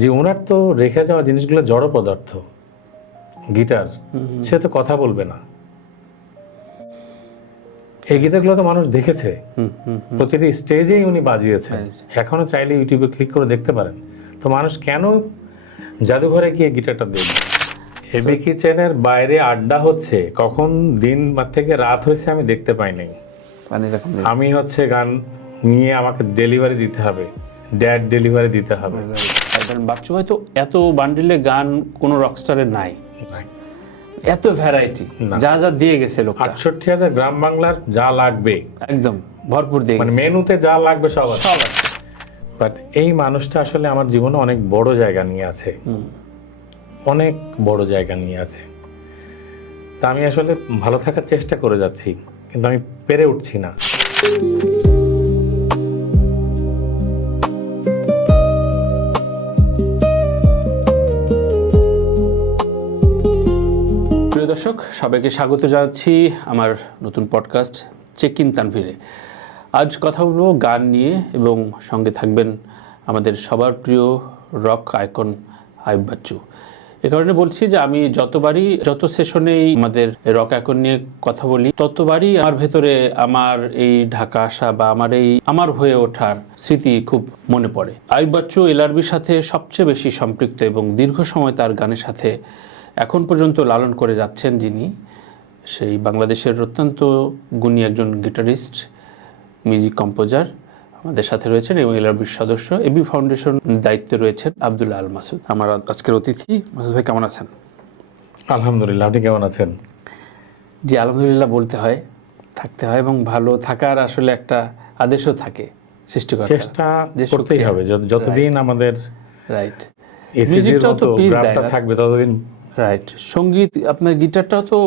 যে ওনার তো রেখে যাওয়া জিনিসগুলো জড় পদার্থ, গিটার, সে তো কথা বলবে না। এই গিটারগুলো তো মানুষ দেখেছে, প্রতিটি স্টেজেই উনি বাজিয়েছেন, এখনো চাইলে ইউটিউবে ক্লিক করে দেখতে পারেন। তো মানুষ কেন জাদুঘরে গিয়ে গিটারটা দেখবে? হেভি কিচেনের বাইরে আড্ডা হচ্ছে, কখন দিন থেকে রাত হয়েছে আমি দেখতে পাই নাই। আমি হচ্ছে গান নিয়ে আমাকে ডেলিভারি দিতে হবে, ড্যাড ডেলিভারি দিতে হবে। বাচ্চু হয়তো এত বান্ডিলে গান কোনো রকস্টারের নাই, এত ভ্যারাইটি যা যা দিয়ে গেছে লোক। 68,000 গ্রাম বাংলার যা লাগবে একদম ভরপুর দিয়ে মানে মেনুতে যা লাগবে সব আছে। বাট এই মানুষটা আসলে আমার জীবনে অনেক বড় জায়গা নিয়ে আছে, অনেক বড় জায়গা নিয়ে আছে। তা আমি আসলে ভালো থাকার চেষ্টা করে যাচ্ছি, কিন্তু আমি পেরে উঠছি না। প্রিয় দর্শক, সবাইকে স্বাগত জানাচ্ছি আমার নতুন পডকাস্ট চেক ইন তানভীরে। আজ কথা বলবো গান নিয়ে এবং সঙ্গে থাকবেন আমাদের সবার প্রিয় রক আইকন আইয়ুব বাচ্চু। এ কারণে বলছি যে আমি যত সেশনেই আমাদের রক আইকন নিয়ে কথা বলি, ততবারই আমার ভেতরে আমার এই ঢাকা আসা বা আমার হয়ে ওঠার স্মৃতি খুব মনে পড়ে। আইয়ুব বাচ্চু এলআরবির সাথে সবচেয়ে বেশি সম্পৃক্ত এবং দীর্ঘ সময় তার গানের সাথে এখন পর্যন্ত লালন করে যাচ্ছেন যিনি, সেই বাংলাদেশের অত্যন্ত গুণী একজন গিটারিস্ট, মিউজিক কম্পোজার আমাদের সাথে রয়েছেন এবং এলআরবির সদস্য, এবি ফাউন্ডেশন দায়িত্বে রয়েছেন আব্দুল্লাহ আল মাসুদ, আমার আজকের অতিথি। মাসুদ ভাই কেমন আছেন? আলহামদুলিল্লাহ, আপনি কেমন আছেন? জি আলহামদুলিল্লাহ বলতে হয়, থাকতে হয় এবং ভালো থাকার আসলে একটা আদেশও থাকে সৃষ্টিকর্তা, চেষ্টা করতেই হবে যতদিন আমাদের রাইট মিউজিকটাও তো গ্রাফটা থাকবে ততদিন। রাইট, সঙ্গীত আপনার গিটারটাও তো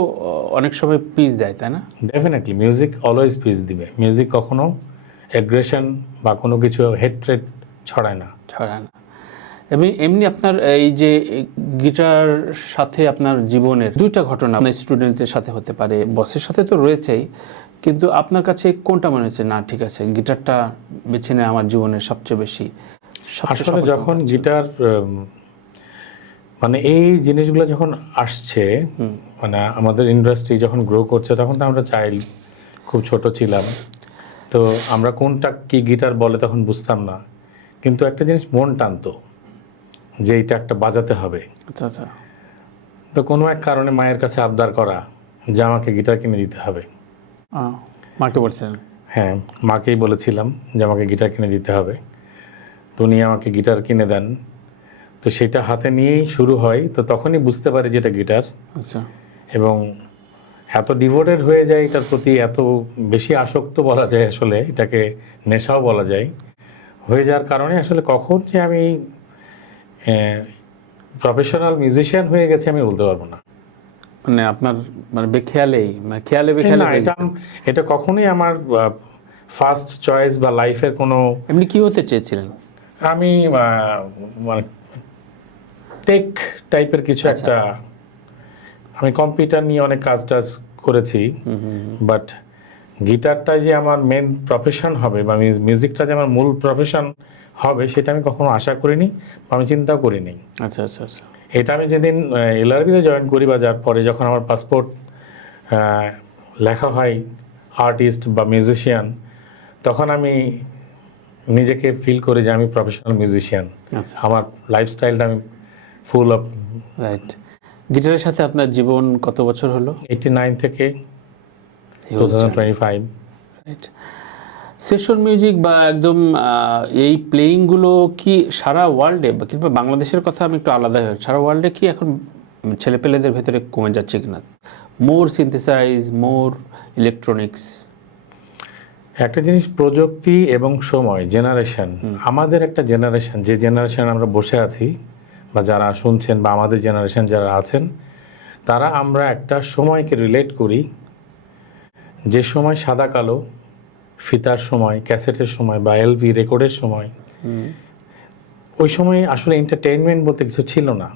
অনেক সময় পিস দেয়, তাই না? ডেফিনেটলি মিউজিক অলওয়েজ পিস দিবে। মিউজিক কখনো অ্যাগ্রেশন বা কোনো কিছু হেট্রেট ছড়ায় না। এবং এমনি আপনার এই যে গিটার সাথে আপনার জীবনের দুইটা ঘটনা, আপনার স্টুডেন্টের সাথে হতে পারে, বসের সাথে তো রয়েছেই, কিন্তু আপনার কাছে কোনটা মনে হচ্ছে না ঠিক আছে গিটারটা বেছে নেয় আমার জীবনের সবচেয়ে বেশি? আসলে যখন গিটার মানে এই জিনিসগুলো যখন আসছে, মানে আমাদের ইন্ডাস্ট্রি যখন গ্রো করছে, তখন তো আমরা চাইল্ড, খুব ছোট ছিলাম, তো আমরা কোনটা কি গিটার বলে তখন বুঝতাম না, কিন্তু একটা জিনিস মন টানতো যে এইটা একটা বাজাতে হবে। আচ্ছা আচ্ছা। তো কোনো এক কারণে মায়ের কাছে আবদার করা যে আমাকে গিটার কিনে দিতে হবে। মাকে বলছেন? হ্যাঁ, মাকেই বলেছিলাম যে আমাকে গিটার কিনে দিতে হবে। তো উনি আমাকে গিটার কিনে দেন। তো সেটা হাতে নিয়েই শুরু হয়। তো তখনই বুঝতে পারি যে এটা গিটার। আচ্ছা। এবং এত ডিভোটেড হয়ে যায় এটার প্রতি, এত বেশি আসক্ত বলা যায়, আসলে এটাকে নেশাও বলা যায়, হয়ে যাওয়ার কারণে আসলে কখন যে আমি প্রফেশনাল মিউজিশিয়ান হয়ে গেছি আমি বলতে পারবো না। মানে আপনার মানে বেখেয়ালে না, এটা কখনোই আমার ফার্স্ট চয়েস বা লাইফের কোনো। এমনি কি হতে চেয়েছিলেন? আমি মানে টেক টাইপের কিছু একটা, আমি কম্পিউটার নিয়ে অনেক কাজ করেছি, বাট গিটারটা যে আমার মেন প্রফেশন হবে বা মিউজিকটা যে আমার মূল প্রফেশন হবে সেটা আমি কখনো আশা করিনি বা আমি চিন্তাও করিনি। আচ্ছা আচ্ছা আচ্ছা। এটা আমি যেদিন এলআরবিতে জয়েন করি বা যার পরে যখন আমার পাসপোর্ট লেখা হয় আর্টিস্ট বা মিউজিশিয়ান, তখন আমি নিজেকে ফিল করি যে আমি প্রফেশনাল মিউজিশিয়ান। আমার লাইফস্টাইলটা আমি ফুল অফ। রাইট। গিটারের সাথে আপনার জীবন কত বছর হলো? 89 থেকে 2025। রাইট। সেশন মিউজিক বা একদম এই প্লেয়িংগুলো কি সারা ওয়ার্ল্ডে বা কিংবা বাংলাদেশের কথা আমি একটু আলাদা হয়, সারা ওয়ার্ল্ডে কি এখন ছেলেপেলেদের ভেতরে কমে যাচ্ছে কিনা? মোর সিনথেসাইজ, মোর ইলেকট্রনিক্স। একটা জিনিস প্রযুক্তি এবং সময়, জেনারেশন, আমাদের একটা জেনারেশন, যে জেনারেশন আমরা বসে আছি বা যারা শুনছেন বা আমাদের জেনারেশন যারা আছেন, তারা আমরা একটা সময়কে রিলেট করি, যে সময় সাদা কালো, ফিতার সময়, ক্যাসেটের সময় বা এলভি রেকর্ডের সময়। ওই সময় আসলে এন্টারটেইনমেন্ট বলতে কিছু ছিল না।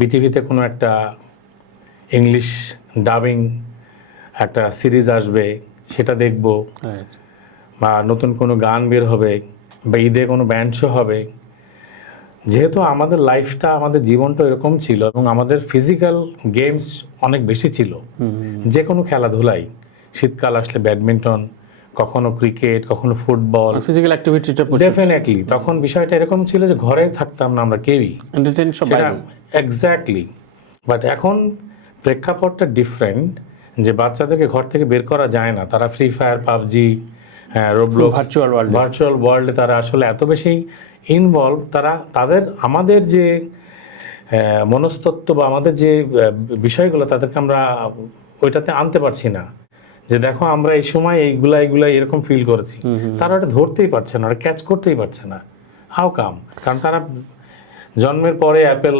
বিটিভিতে কোনো একটা ইংলিশ ডাবিং একটা সিরিজ আসবে, সেটা দেখব, বা নতুন কোনো গান বের হবে বা ঈদে কোনো ব্যান্ড শো হবে, যেহেতু আমাদের লাইফটা, আমাদের জীবনটা এরকম ছিল এবং আমাদের ফিজিক্যাল গেমস অনেক বেশি ছিল, যে কোনো খেলাধুলাই, শীতকাল আসলে ব্যাডমিন্টন, কখনো ক্রিকেট, কখনো ফুটবল, ফিজিক্যাল অ্যাক্টিভিটিটা ডেফিনেটলি তখন বিষয়টা এরকম ছিল যে ঘরে থাকতাম না আমরা কেউই, এন্টারটেইন সব বাইরে। এক্স্যাক্টলি। বাট এখন প্রেক্ষাপটটা ডিফারেন্ট, যে বাচ্চাদেরকে ঘর থেকে বের করা যায় না, তারা free fire, PUBG, Roblox, virtual ওয়ার্ল্ডে তারা আসলে এত বেশি ইনভলভ, তাদের আমাদের যে মনস্তত্ত্ব বা আমাদের যে বিষয়গুলো তাদেরকে আমরা ওইটাতে আনতে পারছি না, যে দেখো আমরা এই সময় এইগুলা এরকম ফিল করেছি, তারা ওটা ধরতেই পারছে না, ওটা ক্যাচ করতেই পারছে না। How come? কারণ তারা জন্মের পরে অ্যাপেল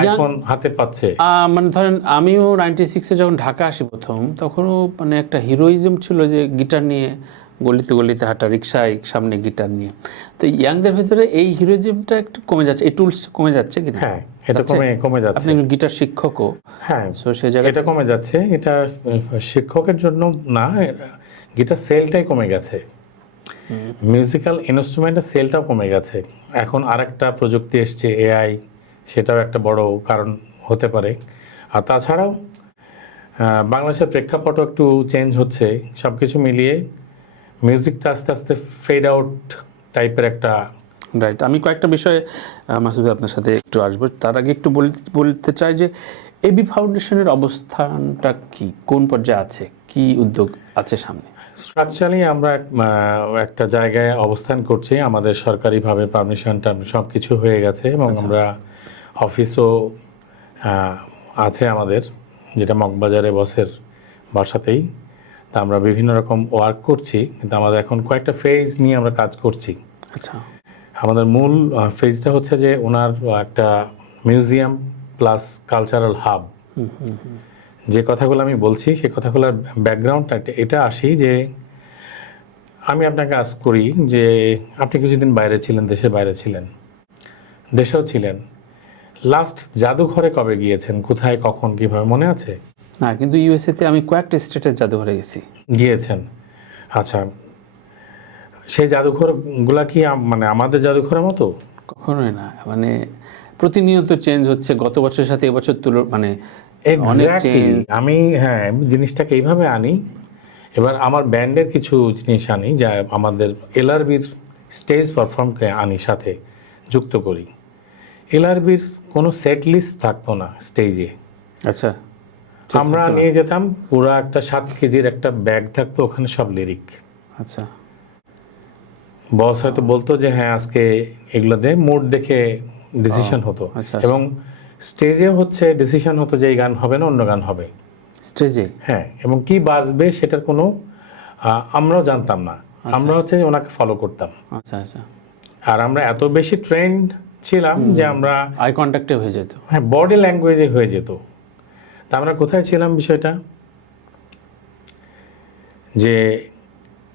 আইফোন হাতে পাচ্ছে। মানে ধরেন আমিও 96-এ যখন ঢাকা আসি প্রথম, তখনও মানে একটা হিরোইজম ছিল যে গিটার নিয়ে গলিতে গলিতে হাঁটা, রিক্সায় সামনে গিটার নিয়ে। তো ইয়াংদের ভিতরে এই হিরোইজমটা একটু কমে যাচ্ছে, এই টুলস কমে যাচ্ছে কিনা? হ্যাঁ, এটা কমে যাচ্ছে। আপনি গিটার শিক্ষকও, হ্যাঁ, সো সেই জায়গায় এটা কমে যাচ্ছে। এটা শিক্ষকের জন্য না, গিটার সেলটাই কমে গেছে, মিউজিক্যাল ইনস্ট্রুমেন্টের সেলটাও কমে গেছে। এখন আরেকটা প্রযুক্তি এসছে, এআই, সেটাও একটা বড় কারণ হতে পারে। আর তাছাড়াও বাংলাদেশের প্রেক্ষাপটও একটু চেঞ্জ হচ্ছে, সব কিছু মিলিয়ে মিউজিকটা আস্তে আস্তে ফেড আউট টাইপের একটা। রাইট। আমি কয়েকটা বিষয়ে মাসুদ ভাই আপনার সাথে একটু আসবো, তার আগে একটু বলতে চাই যে এবি ফাউন্ডেশনের অবস্থানটা কি, কোন পর্যায়ে আছে, কি উদ্যোগ আছে সামনে? স্ট্রাকচারালি আমরা একটা জায়গায় অবস্থান করছি, আমাদের সরকারিভাবে পারমিশনটা সব কিছু হয়ে গেছে এবং আমরা অফিসও আছে আমাদের, যেটা মগবাজারে বসের বাসাতেই। তা আমরা বিভিন্ন রকম ওয়ার্ক করছি, কিন্তু আমাদের এখন কয়েকটা ফেজ নিয়ে আমরা কাজ করছি। আচ্ছা। আমাদের মূল ফেজটা হচ্ছে যে ওনার একটা মিউজিয়াম প্লাস কালচারাল হাব। যে কথাগুলো আমি বলছি সেই কথাগুলোর ব্যাকগ্রাউন্ডটা এটা আসি যে আমি আপনাকে আস্ক করি যে আপনি কিছুদিন বাইরে ছিলেন, দেশের বাইরে ছিলেন, দেশেও ছিলেন, লাস্ট জাদুঘরে কবে গিয়েছেন, কোথায়, কখন, কিভাবে মনে আছে? না, কিন্তু ইউএসএতে আমি কয়েকটা স্টেটের জাদুঘরে গেছি। গিয়েছেন? আচ্ছা, সেই জাদুঘরগুলা কি মানে আমাদের জাদুঘরের মতো? কখনোই না, মানে প্রতিনিয়ত চেঞ্জ হচ্ছে, গত বছরের সাথে এবছর মানে এক্স্যাক্টলি। আমি জিনিসটাকে এইভাবে আনি, এবার আমার ব্যান্ডের কিছু জিনিস আনি যা আমাদের এলআরবির স্টেজ পারফর্মকে আনি, সাথে যুক্ত করি। এলআরবির কোনো সেট লিস্ট থাকতো না স্টেজে। আচ্ছা। আমরা নিয়ে যেতাম পুরো একটা 7 কেজির একটা ব্যাগ থাকতো, ওখানে সব লিরিক। আচ্ছা। বস হয়তো বলতো যে হ্যাঁ আজকে এগুলো দে, মুড দেখে ডিসিশন হতো। এবং স্টেজে হচ্ছে ডিসিশন হতো যে এই গান হবে না, অন্য গান হবে স্টেজে। হ্যাঁ, এবং কি বাজবে সেটার কোনো আমরাও জানতাম না, আমরা হচ্ছে ওনাকে ফলো করতাম। আচ্ছা আচ্ছা। আর আমরা এত বেশি ট্রেন্ড ছিলাম যে আমরা আই কন্ট্যাক্টে হয়ে যেত, হ্যাঁ বডি ল্যাঙ্গুয়েজে হয়ে যেত। তা আমরা কোথায় ছিলাম বিষয়টা, যে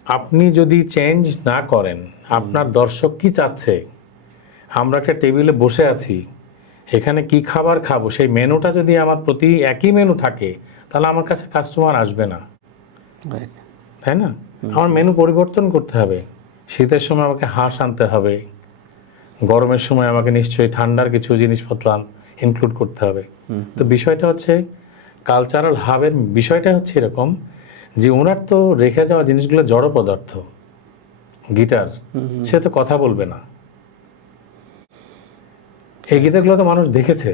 আপনি যদি চেঞ্জ না করেন, আপনার দর্শক কি চাচ্ছে, আমরা একটা টেবিলে বসে আছি, এখানে কি খাবার খাবো, সেই মেনুটা যদি আমার প্রতি একই মেনু থাকে, তাহলে আমার কাছে কাস্টমার আসবে না, তাই না? আমার মেনু পরিবর্তন করতে হবে। শীতের সময় আমাকে হাঁস আনতে হবে, গরমের সময় আমাকে নিশ্চয়ই ঠান্ডার কিছু জিনিসপত্র ইনক্লুড করতে হবে। তো বিষয়টা হচ্ছে কালচারাল হাবের বিষয়টা হচ্ছে এরকম যে ওনার তো রেখে যাওয়া জিনিসগুলো জড় পদার্থ, গিটার, সে তো কথা বলবে না। এই গিটারগুলো তো মানুষ দেখেছে,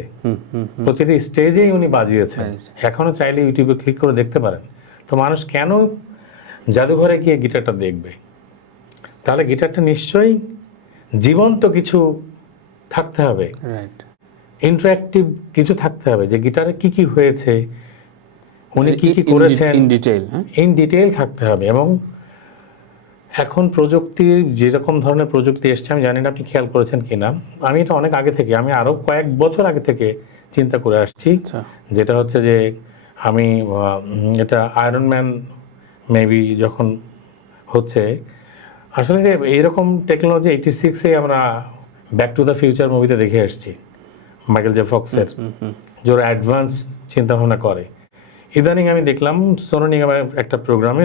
প্রতিটি স্টেজেই উনি বাজিয়েছেন, এখনো চাইলে ইউটিউবে ক্লিক করে দেখতে পারেন। তো মানুষ কেন জাদুঘরে গিয়ে গিটারটা দেখবে? তাহলে গিটারটা নিশ্চয়ই জীবন্ত কিছু থাকতে হবে, ইন্টারঅ্যাক্টিভ কিছু থাকতে হবে, যে গিটারে কি কি হয়েছে, উনি কি কি করেছেন, ইন ডিটেইল থাকতে হবে। এবং এখন প্রযুক্তির যেরকম ধরনের প্রযুক্তি এসছে, আমি জানি না আপনি খেয়াল করেছেন কিনা, আমি এটা অনেক আগে থেকে, আমি আরও কয়েক বছর আগে থেকে চিন্তা করে আসছি, যেটা হচ্ছে যে আমি এটা আয়রন ম্যান মেবি যখন হচ্ছে, আসলে এইরকম টেকনোলজি 86-এ আমরা ব্যাক টু দ্য ফিউচার মুভিতে দেখে এসেছি, মাইকেল জে ফক্সের, যে ওরা অ্যাডভান্স চিন্তাভাবনা করে। ইদানিং আমি দেখলাম সোনু নিগমের একটা প্রোগ্রামে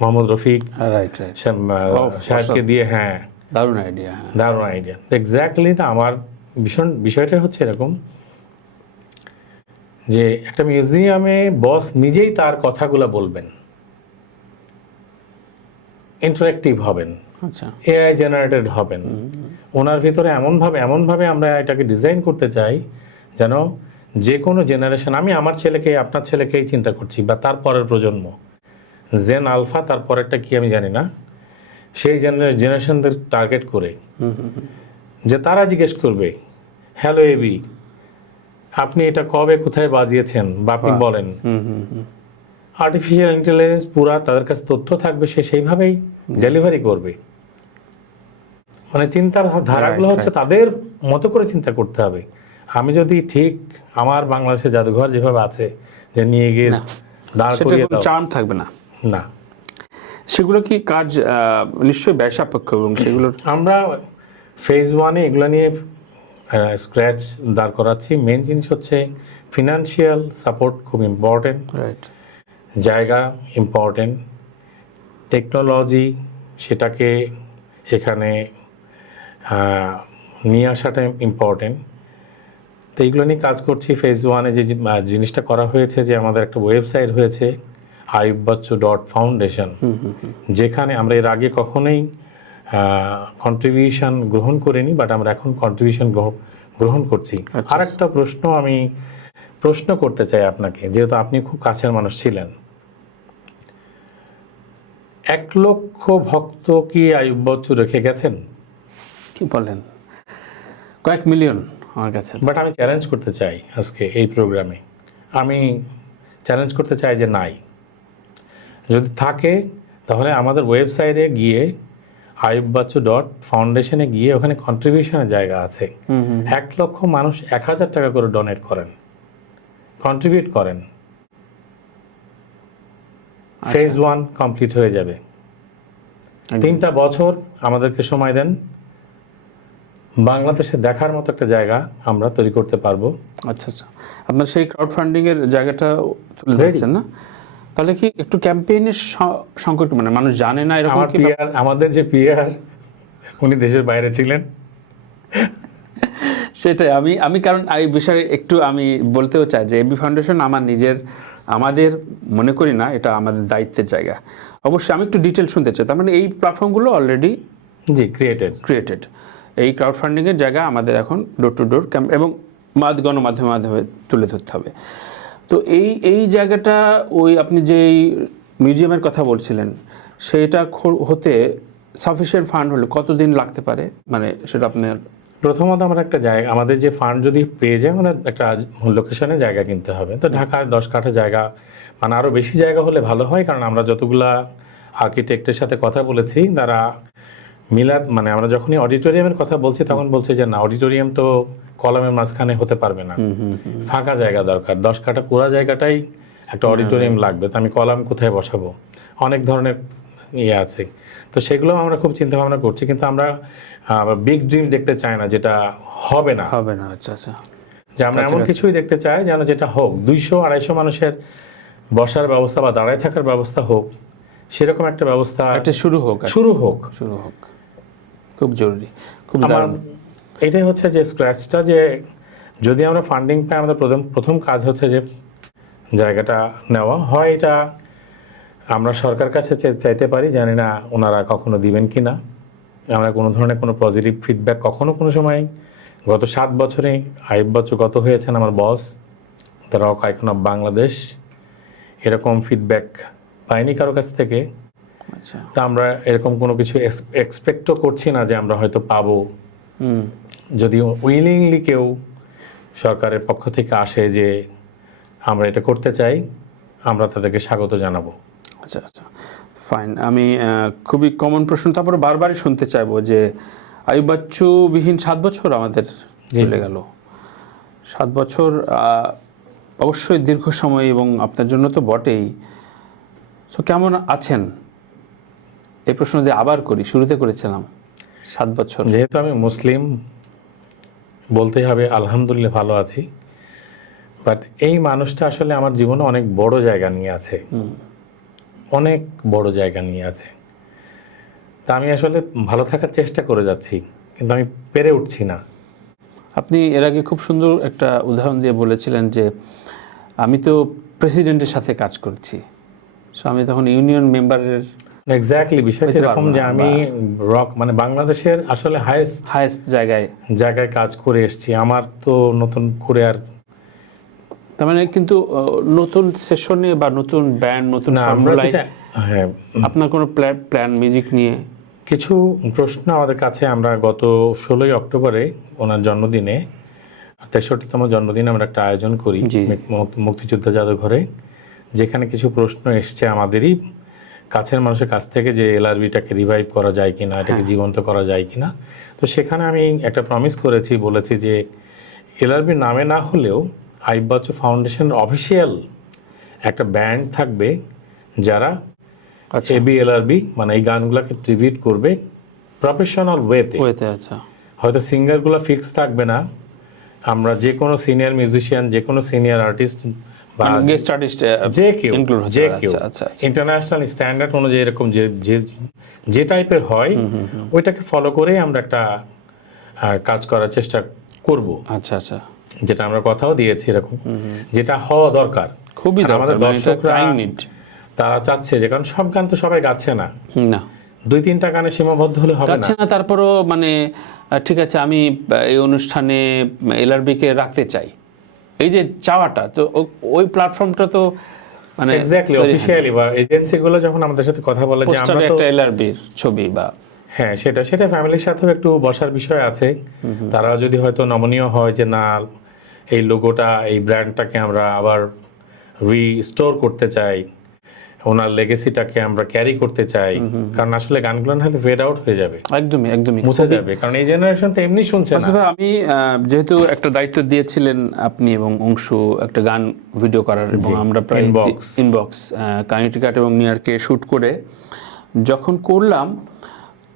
মোহাম্মদ রফিক সাহেবকে দিয়ে দারুণ আইডিয়া। দারুণ আইডিয়া। এক্স্যাক্টলি। তা আমার ভীষণ বিষয়টা হচ্ছে এরকম যে একটা মিউজিয়ামে বস নিজেই তার কথাগুলো বলবেন, ইন্টারেক্টিভ হবেন, আচ্ছা। এআই জেনারেটেড হবেন। ওনার ভিতরে এমনভাবে আমরা এটাকে ডিজাইন করতে চাই যেন যে কোনো জেনারেশন, আমি আমার ছেলেকে আপনার ছেলেকেই চিন্তা করছি, বা তার পরের প্রজন্ম, জেন আলফা, তার পরেরটা কি আমি জানি না, সেই জেনারেশনদের টার্গেট করে যে তারা জিজ্ঞেস করবে, হ্যালো এবি, আপনি এটা কবে কোথায় বাজিয়েছেন, বা আপনি বলেন। আর্টিফিশিয়াল ইন্টেলিজেন্স পুরা তাদের কাছে তথ্য থাকবে, সে সেইভাবেই ডেলিভারি করবে। মানে চিন্তার ধারাগুলো হচ্ছে তাদের মতো করে চিন্তা করতে হবে। আমি যদি ঠিক আমার বাংলাদেশের জাদুঘর যেভাবে আছে, যে নিয়ে গিয়ে দাঁড় করিয়ে দাও, চার্ম থাকবে না। না, সেগুলো কি কাজ নিশ্চয়ই ব্যয় সাপেক্ষ, এবং সেগুলোর আমরা ফেজ 1-এ এগুলো নিয়ে স্ক্র্যাচ দাঁড় করাচ্ছি। মেন জিনিস হচ্ছে ফিনান্সিয়াল সাপোর্ট খুব ইম্পর্টেন্ট, রাইট, জায়গা ইম্পর্টেন্ট, টেকনোলজি সেটাকে এখানে নিয়ে আসাটা ইম্পর্টেন্ট। তো এইগুলো নিয়ে কাজ করছি। ফেজ 1-এ যে জিনিসটা করা হয়েছে, যে আমাদের একটা ওয়েবসাইট হয়েছে ayubbachchu.foundation, যেখানে আমরা এর আগে কখনোই কন্ট্রিবিউশন গ্রহণ করিনি, বাট আমরা এখন কন্ট্রিবিউশন গ্রহণ করছি। আর একটা প্রশ্ন করতে চাই আপনাকে, যেহেতু আপনি খুব কাছের মানুষ ছিলেন, 1 লক্ষ ভক্ত কি আইয়ুব বাচ্চু রেখে গেছেন? কি বলেন, কয়েক মিলিয়ন আমার কাছে। বাট আমি চ্যালেঞ্জ করতে চাই আজকে এই প্রোগ্রামে, আমি চ্যালেঞ্জ করতে চাই যে নাই। যদি থাকে তাহলে আমাদের ওয়েবসাইটে গিয়ে ayubbachchu.foundation-এ গিয়ে ওখানে কন্ট্রিবিউশনের জায়গা আছে। 1 লক্ষ মানুষ 1000 টাকা করে ডোনেট করেন, কন্ট্রিবিউট করেন, ফেজ 1 কমপ্লিট হয়ে যাবে। 3টা বছর আমাদেরকে সময় দেন, বাংলাদেশে দেখার মতো একটা জায়গা আমরা তৈরি করতে পারবো। আচ্ছা আচ্ছা, আপনার সেই ক্রাউড ফান্ডিং এর জায়গাটা তুলে ধরছেন না? তাহলে কি একটু ক্যাম্পেইনের সংকট, মানে মানুষ জানে না এরকম কি? আমাদের যে পিআর, উনি দেশের বাইরে ছিলেন। সেটাই আমি কারণ এই বিষয়ে একটু আমি বলতেও চাই যে এবি ফাউন্ডেশন আমাদের মনে করি না এটা আমাদের দায়িত্বের জায়গা। অবশ্যই আমি একটু ডিটেল শুনতে চাই। তার মানে এই প্ল্যাটফর্মগুলো অলরেডি ক্রিয়েটেড, এই ক্রাউড ফান্ডিংয়ের জায়গা আমাদের এখন ডোর টু ডোর ক্যাম্প এবং গণমাধ্যমে তুলে ধরতে হবে। তো এই জায়গাটা, ওই আপনি যেই মিউজিয়ামের কথা বলছিলেন, সেইটা হতে সাফিসিয়েন্ট ফান্ড হলে কতদিন লাগতে পারে, মানে সেটা আপনার? প্রথমত আমরা একটা জায়গা, আমাদের যে ফান্ড যদি পেয়ে যায়, আমাদের একটা লোকেশনে জায়গা কিনতে হবে। তো ঢাকায় 10 কাঠা জায়গা, মানে আরও বেশি জায়গা হলে ভালো হয়, কারণ আমরা যতগুলা আর্কিটেক্টের সাথে কথা বলেছি, তারা মানে আমরা যখনই অডিটোরিয়ামের কথা বলছি তখন বলছে যে না, অডিটোরিয়াম তো কলামের মাঝখানে হতে পারবে না, ফাঁকা জায়গা দরকার, 10 কাঠা পুরো জায়গাটাই একটা অডিটোরিয়াম লাগবে। তো আমি কলাম কোথায় বসাবো, অনেক ধরনের আছে। তো সেগুলো আমরা খুব চিন্তা ভাবনা করছি, কিন্তু আমরা বিগ ড্রিম দেখতে চাই না, যেটা হবে না। আচ্ছা আচ্ছা, যে আমরা এমন কিছুই দেখতে চাই যেন যেটা হোক, 200-250 মানুষের বসার ব্যবস্থা বা দাঁড়ায় থাকার ব্যবস্থা হোক, সেরকম একটা ব্যবস্থা শুরু হোক, খুব জরুরি, খুব দারুণ। এটাই হচ্ছে যে স্ক্র্যাচটা, যে যদি আমরা ফান্ডিং পাই, আমাদের প্রথম কাজ হচ্ছে যে জায়গাটা নেওয়া হয়। এটা আমরা সরকার কাছে চাইতে পারি, জানি না ওনারা কখনো দিবেন কি না। আমরা কোনো ধরনের কোনো পজিটিভ ফিডব্যাক কখনো কোনো সময়, গত 7 বছরে আইয়ুব বাচ্চু গত হয়েছেন আমার boss, the rock icon of Bangladesh, এরকম ফিডব্যাক পাইনি কারো কাছ থেকে। আচ্ছা, তা আমরা এরকম কোনো কিছু এক্সপেক্টও করছি না যে আমরা হয়তো পাবো। যদি উইলিংলি কেউ সরকারের পক্ষ থেকে আসে যে আমরা এটা করতে চাই, আমরা তাদেরকে স্বাগত জানাবো। আচ্ছা আচ্ছা, ফাইন। আমি খুবই কমন প্রশ্ন, তারপরে বারবারই শুনতে চাইবো যে আইয়ুব বাচ্চু বিহীন 7 বছর আমাদের চলে গেল। 7 বছর অবশ্যই দীর্ঘ সময়, এবং আপনার জন্য তো বটেই। সো কেমন আছেন, এই প্রশ্ন দিয়ে আবার করি, শুরুতে করেছিলাম। 7 বছর, যেহেতু আমি মুসলিম, বলতেই হবে আলহামদুলিল্লাহ ভালো আছি। বাট এই মানুষটা আসলে আমার জীবনে অনেক বড় জায়গা নিয়ে আছে, অনেক বড় জায়গা নিয়ে আছে। তা আমি আসলে ভালো থাকার চেষ্টা করে যাচ্ছি, কিন্তু আমি পেরে উঠছি না। আপনি এর আগে খুব সুন্দর একটা উদাহরণ দিয়ে বলেছিলেন যে আমি তো প্রেসিডেন্টের সাথে কাজ করছি, সো আমি তখন ইউনিয়ন মেম্বারের এক্স্যাক্টলি বিষয়টা হইতে এরকম পারবো যে না, আমি রক মানে বাংলাদেশের আসলে হায়েস্ট জায়গায়। জায়গায় কাজ করে এসেছি, আমার তো নতুন করে আর তার মানে কিন্তু নতুন সেশনে বা নতুন ব্যান্ড, নতুন না। আমরা ফর্মুলায় যেটা হ্যাঁ, আপনার কোনো প্ল্যান মিউজিক নিয়ে? কিছু প্রশ্ন আমাদের কাছে, আমরা গত 16ই অক্টোবরে ওনার জন্মদিনে 63তম জন্মদিনে আমরা একটা আয়োজন করি জি। মুক্তিযোদ্ধা জাদুঘরে, যেখানে কিছু প্রশ্ন এসছে আমাদেরই কাছের মানুষের কাছ থেকে যে এলআরবিটাকে রিভাইভ করা যায় কিনা, এটাকে জীবন্ত করা যায় কিনা। তো সেখানে আমি একটা প্রমিস করেছি, বলেছি যে এলআরবি নামে না হলেও আইয়ুব বাচ্চু ফাউন্ডেশনের অফিসিয়াল একটা ব্যান্ড থাকবে যারা আচ্ছা, এবি এলআরবি মানে এই গানগুলোকে ট্রিবিউট করবে প্রফেশনাল ওয়েতে। ওয়েতে। আচ্ছা, হয়তো সিঙ্গারগুলো ফিক্স থাকবে না, আমরা যে কোনো সিনিয়র মিউজিশিয়ান, যে কোনো সিনিয়র আর্টিস্ট বা গেস্ট আর্টিস্ট যে কেউ ইনক্লুড হতে যে পারে। কেউ আচ্ছা, আচ্ছা। ইন্টারন্যাশনাল স্ট্যান্ডার্ড অনুযায়ী এরকম যে যে যে টাইপের হয় ওইটাকে ফলো করেই আমরা একটা কাজ করার চেষ্টা করব, আচ্ছা, আচ্ছা। যেটা আমরা কথাও দিয়েছি এরকম, যেটা হওয়া দরকার। খুবই আর দরকার, আমাদের মানে এটা দর্শকরা টাইম নিড। তারা চাচ্ছে যে, কারণ সব গান তো সবাই গাচ্ছে না, না, 2-3টা গানে সীমাবদ্ধ হলে হবে না। যাচ্ছে না। তারপরও মানে ঠিক আছে, আমি এই অনুষ্ঠানে এলআরবিকে রাখতে চাই, এই যে চাওয়াটা, তো ওই প্ল্যাটফর্মটা তো মানে এক্স্যাক্টলি অফিশিয়ালি বা এজেন্সিগুলো যখন আমাদের সাথে কথা বলে যে আমরা পোস্টারে তো একটা এলআরবির ছবি বা হ্যাঁ, সেটা ফ্যামিলির সাথেও একটু বসার বিষয় আছে। তারা যদি হয়তো নমনীয় হয় যে না, এই লোগোটা, এই ব্র্যান্ডটাকে আমরা আবার রিস্টোর করতে চাই, ওনার লেগেসিটাকে আমরা ক্যারি করতে চাই, কারণ আসলে গানগুলো না হয়তো ফেড আউট হয়ে যাবে, একদমই একদমই মুছে যাবে, কারণ এই জেনারেশন তো এমনি শুনছে না। আসলে আমি যেহেতু একটা দায়িত্ব দিয়েছিলেন আপনি এবং অংশু একটা গান ভিডিও করার, এবং আমরা প্রায় ইনবক্স কানেক্টিকাট এবং নিউ ইয়র্কে শ্যুট করে যখন করলাম,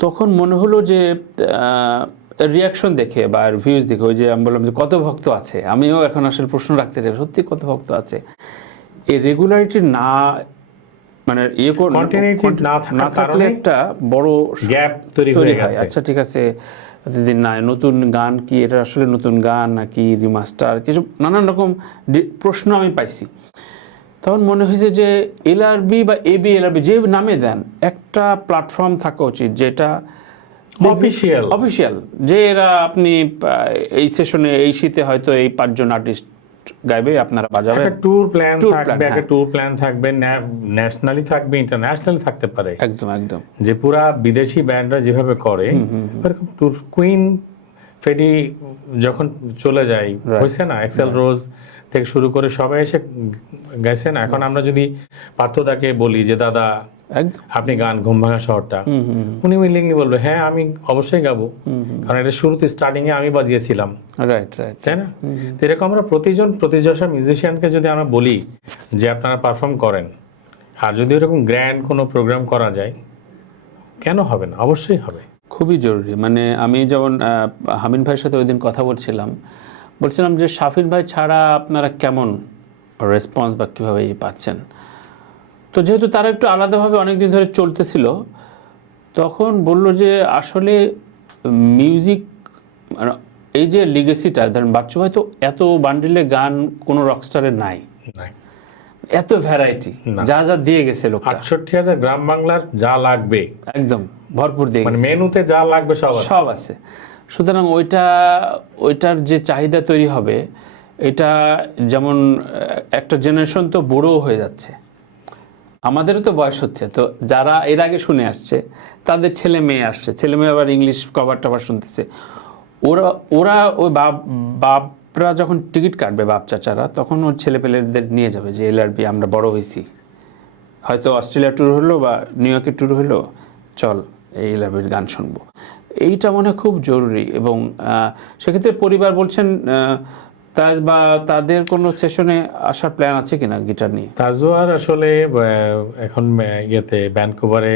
তখন মনে হলো যে রিয়াকশন দেখে বা ভিউজ দেখে, ওই যে আমি বললাম যে কত ভক্ত আছে, আমিও এখন আসলে প্রশ্ন রাখতে চাই, সত্যি কত ভক্ত আছে। এই রেগুলারিটি না, মানে কন্টিনিউটি না থাকলে একটা বড় গ্যাপ তৈরি হয়ে গেছে। আচ্ছা, ঠিক আছে, এতদিন না, নতুন গান কি এটা আসলে নতুন গান নাকি রিমাস্টার, কিছু নানান রকম প্রশ্ন আমি পাইছি। তখন মনে হয়েছে যে এলআরবি বা এবি এলআরবি যে নামে দেন, একটা প্ল্যাটফর্ম থাকা উচিত যেটা অফিসিয়াল, যে এরা আপনি এই সেশনে এই শীতে হয়তো এই 5 জন আর্টিস্ট গাইবে, আপনারা বাজাবেন, একটা ট্যুর প্ল্যান থাকবে, একটা ট্যুর প্ল্যান থাকবে, ন্যাশনালি থাকবে, ইন্টারন্যাশনালি থাকতে পারে। একদম একদম, যে পুরা বিদেশি ব্যান্ডরা যেভাবে করে এরকম ট্যুর। কুইন ফেডি যখন চলে যায়, হয়েছে না, এক্সেল রোজ থেকে শুরু করে সবাই এসে গেছে না। এখন আমরা যদি পার্থদাকে বলি যে দাদা আপনি গান ঘুম ভাঙা শহরটা, উনি উইলিংলি বলবে হ্যাঁ আমি অবশ্যই গাবো, কারণ এটা শুরুতে স্টার্টিং এ আমি বাজিয়েছিলাম, রাইট, তাই না? এরকম আমরা প্রতিযশা মিউজিশিয়ানকে যদি আমরা বলি যে আপনারা পারফর্ম করেন, আর যদি এরকম গ্র্যান্ড কোনো প্রোগ্রাম করা যায়, কেন হবে না? অবশ্যই হবে, খুবই জরুরি। মানে আমি যেমন হামিন ভাইয়ের সাথে ওই দিন কথা বলছিলাম যে শাফিন ভাই ছাড়া আপনারা কেমন রেসপন্স বা কীভাবে পাচ্ছেন। তো যেহেতু তারা একটু আলাদাভাবে অনেক দিন ধরে চলতেছিল, তখন বলল যে আসলে মিউজিক এই যে লিগেসিটা, ধরেন বাচ্চু ভাই তো এত বান্ডিলে গান কোনো রকস্টারের নাই, এত ভ্যারাইটি যা যা দিয়ে গেছে লোক, 68,000 গ্রাম বাংলার যা লাগবে একদম ভরপুর দিয়ে মানে গেছে, মেনুতে যা লাগবে সব আছে। সুতরাং ওইটার যে চাহিদা তৈরি হবে, এটা যেমন একটা জেনারেশন তো বড়ও হয়ে যাচ্ছে, আমাদেরও তো বয়স হচ্ছে, তো যারা এর আগে শুনে আসছে তাদের ছেলে মেয়ে আসছে, ছেলে মেয়ে আবার ইংলিশ কভার টভার শুনতেছে, ওরা ওই বাপরা যখন টিকিট কাটবে, বাপ চাচারা, তখন ওর ছেলে পেলেদের নিয়ে যাবে যে এলআরবি আমরা বড় হয়েছি, হয়তো অস্ট্রেলিয়া ট্যুর হলো বা নিউ ইয়র্কের ট্যুর হলো, চল এই এলআরবির গান শুনবো। এইটা মনে খুব জরুরি। এবং সেক্ষেত্রে পরিবার বলছেন তাজ বা তাদের কোনো সেশনে আসার প্ল্যান আছে কিনা গিটার নিয়ে? তাজওয়ার আসলে এখন ইয়েতে ভ্যানকুভারে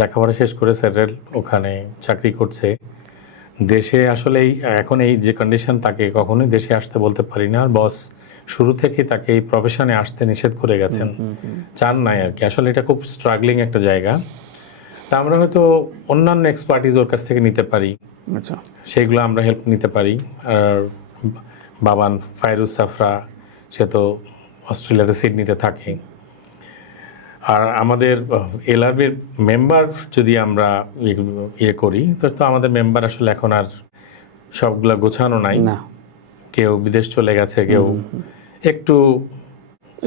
লেখাপড়া শেষ করে সেটেল, ওখানে চাকরি করছে। দেশে আসলে এখন এই যে কন্ডিশন, তাকে কখনোই দেশে আসতে বলতে পারি না। আর বস শুরু থেকেই তাকে এই প্রফেশনে আসতে নিষেধ করে গেছেন, চান নাই আর কি। আসলে এটা খুব স্ট্রাগলিং একটা জায়গা। তা আমরা হয়তো অন্যান্য এক্সপার্টিজ ওর কাছ থেকে নিতে পারি, আচ্ছা, সেইগুলো আমরা হেল্প নিতে পারি। আর বাবান ফাইরুজ সাফরা, সে তো অস্ট্রেলিয়াতে সিডনিতে থাকে। আর আমাদের এলআরবির মেম্বার যদি আমরা ইয়ে করি, তো আমাদের মেম্বার আসলে এখন আর সবগুলা গোছানো নাই, না কেউ বিদেশ চলে গেছে, কেউ একটু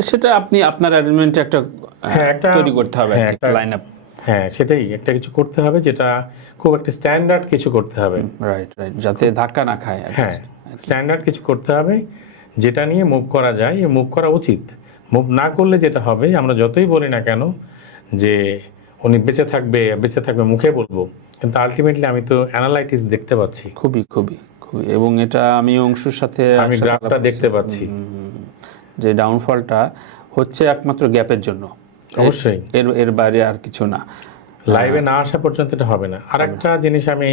সেটা আপনি আপনার অ্যারেঞ্জমেন্টে একটা হ্যাঁ, একটা- তৈরি করতে হবে, হ্যাঁ, একটা একটা- লাইন আপ। হ্যাঁ সেটাই, একটা কিছু করতে হবে যেটা খুব একটা স্ট্যান্ডার্ড কিছু করতে হবে। রাইট রাইট, যাতে ধাক্কা না খায় আর কি। হ্যাঁ, স্ট্যান্ডার্ড কিছু করতে হবে যেটা নিয়ে মুভ করা যায়, মুভ করা উচিত। মুভ না করলে যেটা হবে, আমরা যতই বলি না কেন যে উনি বেঁচে থাকবে মুখে বলবো, কিন্তু আলটিমেটলি আমি তো অ্যানালাইটিস দেখতে পাচ্ছি, খুবই খুবই খুবই, এবং এটা আমি অংশুর সাথে আমি একসাথে গ্রাফটা আলাপ দেখতে করছি। পাচ্ছি। যে ডাউনফলটা হচ্ছে একমাত্র গ্যাপের জন্য, অবশ্যই এর এর বাইরে আর কিছু না। লাইভে না আসা পর্যন্ত এটা হবে না। আর একটা জিনিস আমি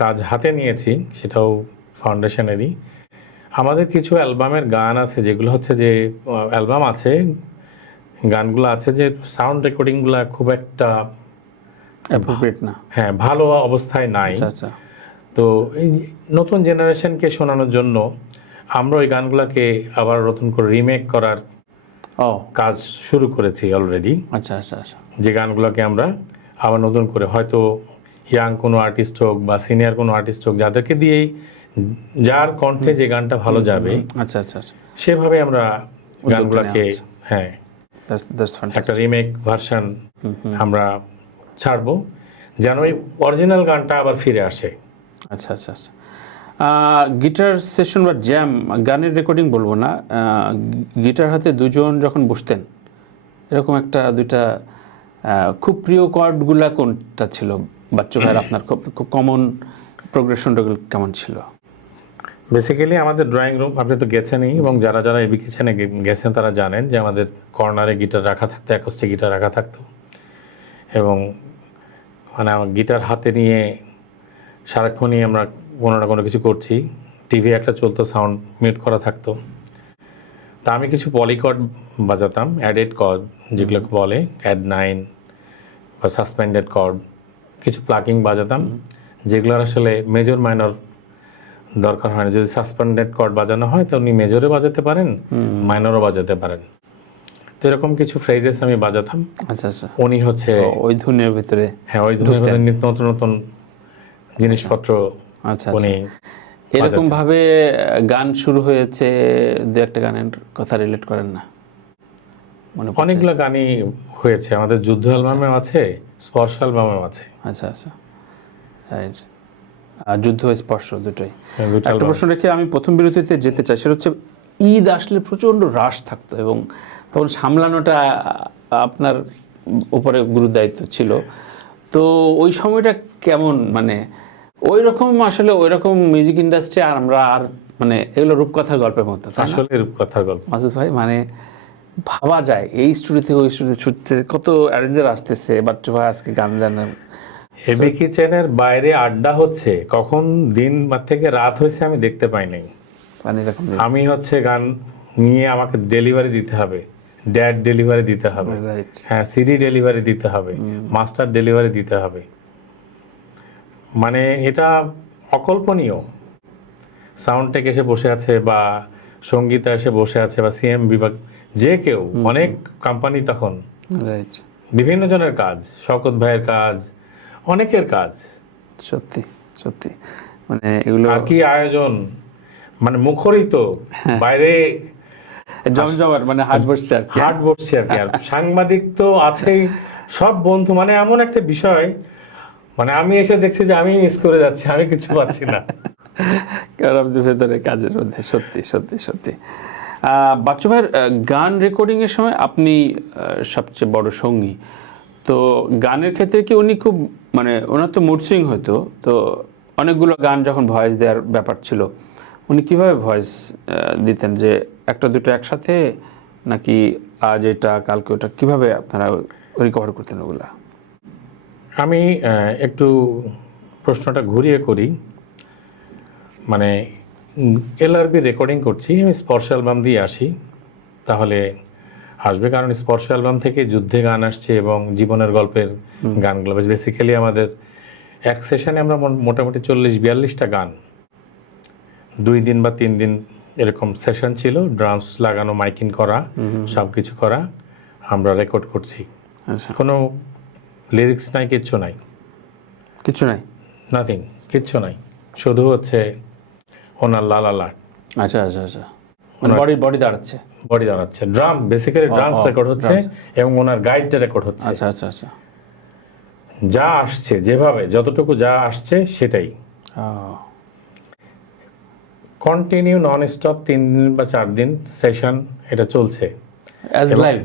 কাজ হাতে নিয়েছি, সেটাও ফাউন্ডেশনেরই। আমাদের কিছু অ্যালবামের গান আছে যেগুলো হচ্ছে যে অ্যালবাম আছে, গানগুলো আছে যে সাউন্ড রেকর্ডিংগুলো খুব একটা অ্যাপ্রোপ্রিয়েট না। হ্যাঁ ভালো অবস্থায় নাই। আচ্ছা আচ্ছা, তো এই যে নতুন জেনারেশনকে শোনানোর জন্য আমরা ওই গানগুলোকে আবার নতুন করে রিমেক করার ও কাজ শুরু করেছি অলরেডি। আচ্ছা আচ্ছা আচ্ছা, যে গানগুলোকে আমরা আবার নতুন করে, হয়তো ইয়াং কোনো আর্টিস্ট হোক বা সিনিয়র কোনো আর্টিস্ট হোক, যাদেরকে দিয়েই যার কণ্ঠে যে গানটা ভালো যাবে, আচ্ছা আচ্ছা আচ্ছা, সেভাবে আমরা গানগুলোকে হ্যাঁ দ্যাটস ফ্যান্টাস্টিক। একটা রিমেক ভার্সন আমরা ছাড়বো, যেন ওই অরিজিনাল গানটা আবার ফিরে আসে। আচ্ছা আচ্ছা আচ্ছা, গিটার সেশন বা জ্যাম, গানের রেকর্ডিং বলবো না, গিটার হাতে দুজন যখন বসতেন, এরকম একটা দুইটা খুব প্রিয় কর্ডগুলা কোনটা ছিল বাচ্চু ভাইয়ের? আপনার খুব খুব কমন প্রোগ্রেশনটা কেমন ছিল? বেসিক্যালি আমাদের ড্রয়িং রুম, আপনি তো গেছেনই, এবং যারা যারা এবি কিচেনে গেছেন তারা জানেন যে আমাদের কর্নারে গিটার রাখা থাকতো, অ্যাকোস্টিক গিটার রাখা থাকতো, এবং মানে আমার গিটার হাতে নিয়ে সারাক্ষণই আমরা কোনো না কোনো কিছু করছি। টিভি একটা চলতো, সাউন্ড মিউট করা থাকতো। তা আমি কিছু পলিকর্ড বাজাতাম, অ্যাডেড কর্ড যেগুলোকে বলে, অ্যাড 9 বা সাসপেন্ডেড কর্ড, কিছু প্লাকিং বাজাতাম, যেগুলোর আসলে মেজর মাইনর দরকার হয় না। যদি সাসপেন্ডেড কর্ড বাজানো হয় তো উনি মেজরে বাজাতে পারেন, মাইনরও বাজাতে পারেন। তো এরকম কিছু ফ্রেজেস আমি বাজাতাম। আচ্ছা আচ্ছা, উনি হচ্ছে ওই ধুনের ভিতরে। হ্যাঁ ওই ধরনের নিত্য নতুন নতুন জিনিসপত্র আচ্ছা উনি এরকম ভাবে গান শুরু হয়েছে, দু একটা গানের কথা রিলেট করেন না? মনে পড়ছে? অনেকগুলো গানই হয়েছে, আমাদের যুদ্ধ অ্যালবামেও আছে, স্পর্শ অ্যালবামেও আছে। আচ্ছা আচ্ছা, রাইট। যুদ্ধ স্পর্শ দুটোই। দুটো একটা অ্যালবাম। প্রশ্ন রেখে আমি প্রথম বিরতিতে যেতে চাই, সেটা হচ্ছে ঈদ আসলে প্রচণ্ড রাশ থাকতো এবং তখন সামলানোটা আপনার উপরে গুরুদায়িত্ব ছিল। তো ওই সময়টা কেমন, মানে ওই রকম আসলে ওই রকম মিউজিক ইন্ডাস্ট্রি আর আমরা আর মানে এগুলো রূপকথার গল্পের মতো, তাই না আসলে রূপকথার গল্প। মাসুদ ভাই? মানে ভাবা যায় এই স্টুডিও থেকে ওই স্টুডিও ছুটতে, কত অ্যারেঞ্জার আসতেছে, বাচ্চু ভাই আজকে গান দেন। এবি কিচেনের বাইরে আড্ডা হচ্ছে, কখন দিন থেকে রাত হয়েছে আমি দেখতে পাই নাই। মানে এরকম আমি হচ্ছে গান নিয়ে আমাকে ডেলিভারি দিতে হবে, ড্যাড ডেলিভারি দিতে হবে, রাইট। হ্যাঁ সিডি ডেলিভারি দিতে হবে, মাস্টার ডেলিভারি দিতে হবে। মানে এটা অকল্পনীয়। সাউন্ড টেক এসে বসে আছে, বা সঙ্গীতা এসে বসে আছে, বা সিএম বিভাগ, যে কেউ, অনেক কোম্পানি তখন, রাইট, বিভিন্ন জনের কাজ, শওকত ভাইয়ের কাজ, অনেকের কাজ, সত্যি সত্যি, মানে এগুলো আর কি আয়োজন, মানে মুখরিত, বাইরে জমজমাট, মানে হাট বসছে আর কি। হাট বসছে আর কি। আর সাংবাদিক তো আছেই, সব বন্ধু, মানে এমন একটা বিষয়, মানে আমি এসে দেখছি যে আমি মিস করে যাচ্ছি, আমি কিছু পাচ্ছি না। কারণ ভেতরে কাজের মধ্যে সত্যি সত্যি সত্যি। বাচ্চু ভাইয়ের গান রেকর্ডিং এর সময় আপনি সবচেয়ে বড় সঙ্গী। তো গানের ক্ষেত্রে কি উনি খুব, মানে ওনার তো মুড সুইং হতো, তো অনেকগুলো গান যখন ভয়েস দেওয়ার ব্যাপার ছিল, উনি কিভাবে ভয়েস দিতেন? যে একটা দুটো একসাথে, নাকি আজ এটা কালকে ওটা, কিভাবে আপনারা রিকভার করতেন ওগুলা? আমি একটু প্রশ্নটা ঘুরিয়ে করি। মানে এলআরবি রেকর্ডিং করছি, আমি স্পর্শ অ্যালবাম দিয়ে আসি, তাহলে আসবে, কারণ স্পর্শ অ্যালবাম থেকে যুদ্ধে গান আসছে এবং জীবনের গল্পের গানগুলো বেসিক্যালি আমাদের এক সেশনে আমরা মোটামুটি 40-42টা গান 2 দিন বা 3 দিন এরকম সেশন ছিল, ড্রামস লাগানো, মাইকিং করা, সব কিছু করা, আমরা রেকর্ড করছি। আচ্ছা, কোনো লিরিক্স নাই, কিচ্ছু নাই, কিছু নাই। নাথিং, কিচ্ছু নাই, শুধু হচ্ছে ওনার লালালা আচ্ছা আচ্ছা আচ্ছা, মানে বডি দাঁড়াচ্ছে। বডি দাঁড়াচ্ছে, ড্রাম বেসিক্যালি ড্রামস রেকর্ড হচ্ছে এবং ওনার গাইডটা রেকর্ড হচ্ছে। আচ্ছা আচ্ছা আচ্ছা, যা আসছে যেভাবে যতটুকু যা আসছে সেটাই কন্টিনিউ নন স্টপ 3 দিন বা 4 দিন সেশন এটা চলছে অ্যাজ লাইভ।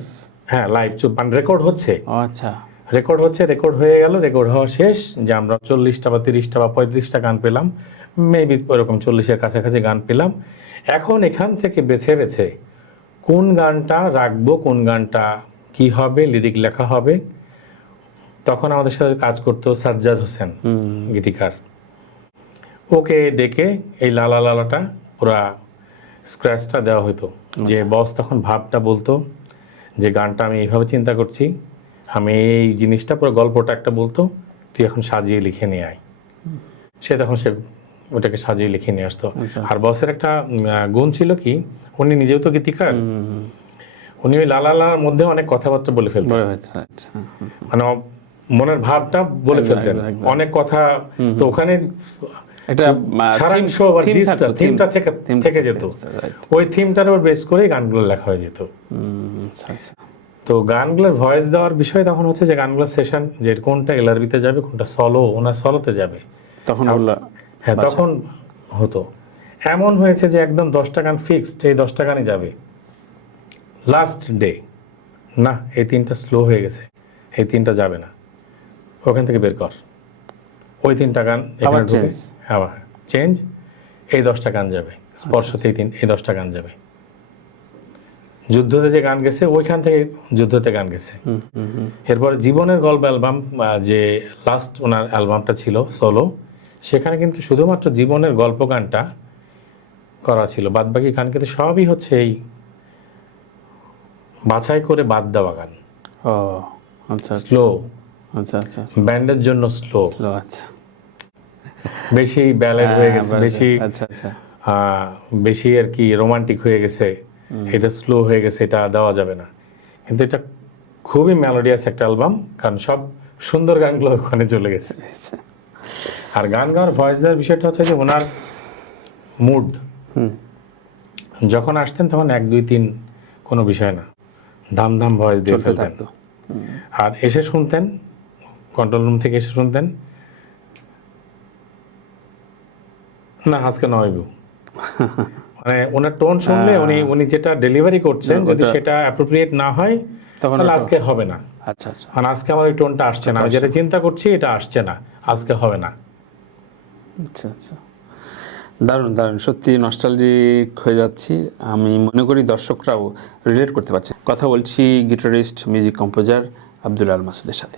হ্যাঁ, লাইভ মানে রেকর্ড হচ্ছে, আচ্ছা, রেকর্ড হচ্ছে, রেকর্ড হয়ে গেল, রেকর্ড হওয়া শেষ, যে আমরা 40টা বা 30টা বা 35টা গান পেলাম, মেবি ওরকম 40-এর কাছাকাছি গান পেলাম। এখন এখান থেকে বেছে বেছে কোন গানটা রাখবো, কোন গানটা কি হবে, লিরিক লেখা হবে, তখন আমাদের সাথে কাজ করতো সাজ্জাদ হোসেন গীতিকার। ওকে ডেকে এই লালা লালাটা পুরা স্ক্র্যাচটা দেওয়া হতো, যে বস তখন ভাবটা বলতো যে গানটা আমি এইভাবে চিন্তা করছি, আমি এই জিনিসটা পুরো গল্পটা একটা বলতো, তুই এখন সাজিয়ে লিখে নিয়ে আয়। সে তখন সে ওটাকে সাজিয়ে লিখে নিয়ে আসতো। আর বসের একটা গুণ ছিল কি, উনি নিজেও তো গীতিকার, উনি ওই লালা লালার মধ্যে অনেক কথাবার্তা বলে ফেলতেন, মানে মনের ভাবটা বলে ফেলতেন, অনেক কথা। তো ওখানে একটা সারাংশ বা থিমটা থেকে যেত, ওই থিমটার উপর বেস করে গানগুলো লেখা হয়ে যেত। তো গানগুলোর ভয়েস দেওয়ার বিষয় তখন হচ্ছে যে গানগুলোর সেশন, যে কোনটা এলআরবিতে যাবে, কোনটা সলো ওনার সলোতে যাবে, তখন হ্যাঁ তখন হতো। এমন হয়েছে যে একদম 10টা গান ফিক্সড, এই 10টা গানই যাবে। লাস্ট ডে না, এই 3টা স্লো হয়ে গেছে, এই 3টা যাবে না, ওখান থেকে বের কর, ওই 3টা গান এখানে ঢুকে, হ্যাঁ চেঞ্জ, এই 10টা গান যাবে, স্পর্শতে এই 10টা গান যাবে। যুদ্ধতে যে গান গেছে ওইখান থেকে যুদ্ধতে গান গেছে। এরপরে জীবনের গল্প অ্যালবাম, যে লাস্ট ওনার অ্যালবামটা ছিল সোলো, সেখানে কিন্তু শুধুমাত্র জীবনের গল্প গানটা করা ছিল, বাদ বাকি গান কিন্তু সবই হচ্ছে এই বাছাই করে বাদ দেওয়া গান। আচ্ছা, স্লো, আচ্ছা আচ্ছা, ব্যান্ডের জন্য স্লো, আচ্ছা, বেশি ব্যালেড হয়ে গেছে, বেশি আচ্ছা আচ্ছা, বেশি আর কি রোমান্টিক হয়ে গেছে, এটা স্লো হয়ে গেছে, এটা দেওয়া যাবে না। কিন্তু এটা খুবই মেলোডিয়াস একটা অ্যালবাম, কারণ সব সুন্দর গানগুলো ওখানে চলে গেছে। আর গান গাওয়ার ভয়েস দেওয়ার বিষয়টা হচ্ছে যে ওনার মুড, যখন আসতেন তখন 1 2 3 কোনো বিষয় না, ধাম ধাম ভয়েস দিয়ে ফেলতেন। আর এসে শুনতেন, কন্ট্রোল রুম থেকে এসে শুনতেন, না আজকে নয়বু, মানে ওনার টোন শুনলে উনি যেটা ডেলিভারি করছেন যদি সেটা অ্যাপ্রোপ্রিয়েট না হয় তাহলে আজকে হবে না। আচ্ছা আচ্ছা, মানে আজকে আমার ওই টোনটা আসছে না, আমি যেটা চিন্তা করছি এটা আসছে না, আজকে হবে না। আচ্ছা আচ্ছা, দারুণ দারুণ, সত্যি নস্টালজিক হয়ে যাচ্ছি। আমি মনে করি দর্শকরাও রিলেট করতে পারছে। কথা বলছি গিটারিস্ট, মিউজিক কম্পোজার আব্দুল আল মাসুদের সাথে।